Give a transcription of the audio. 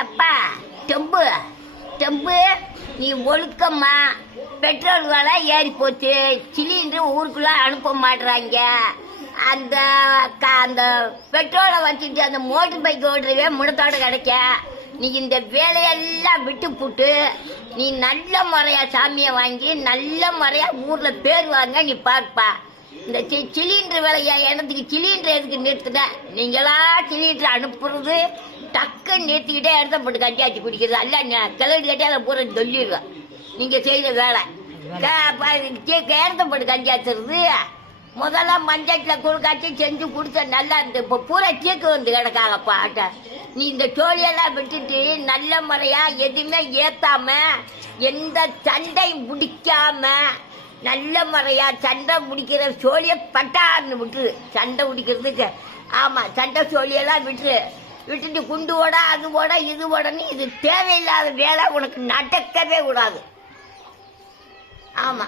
எப்பா டெம்பு டெம்பு நீ ஒழுக்கம்மா. பெட்ரோல் விலை ஏறி போச்சு. சிலிண்டர் ஊருக்குள்ள அனுப்ப மாட்டுறாங்க. அந்த அந்த பெட்ரோலை வச்சுட்டு அந்த மோட்டர் பைக் ஓடுறவே முடத்தோட கிடைக்க. நீ இந்த வேலையெல்லாம் விட்டு போட்டு நீ நல்ல முறையா சாமியை வாங்கி நல்ல முறையா ஊர்ல பேர் வாங்க நீ பார்ப்பா. இந்த சிலிண்டர் விலையா இடத்துக்கு சிலிண்டர் எதுக்கு நிறுத்துன? நீங்களா சிலிண்டர் அனுப்புறது டக்குன்னு நிறுத்திக்கிட்டே இடத்த போட்டு கஞ்சாச்சி குடிக்கிறது அல்ல. கிளறி கட்டி அதை பூரா சொல்லிடுவேன். நீங்க செய்த வேலை இடத்த போட்டு கஞ்சாச்சுறது. முதல்ல மஞ்சட்டில் குழுக்காச்சி செஞ்சு குடிச்ச நல்லா இருந்து. இப்போ பூரா சீக்கு வந்து கிடக்காங்கப்பா ஆட்ட. நீ இந்த சோழியெல்லாம் விட்டுட்டு நல்ல முறையா எதுவுமே ஏத்தாம எந்த சண்டையும் பிடிக்காம நல்ல முறையா சண்டை முடிக்கிற சோழிய பட்டான்னு விட்டுரு. சண்டை பிடிக்கிறதுக்கு ஆமா சண்டை சோழியெல்லாம் விட்டுட்டு குண்டு ஓட அது ஓட இது ஓடன்னு இது தேவையில்லாத வேலை உனக்கு நடக்கவே கூடாது. ஆமா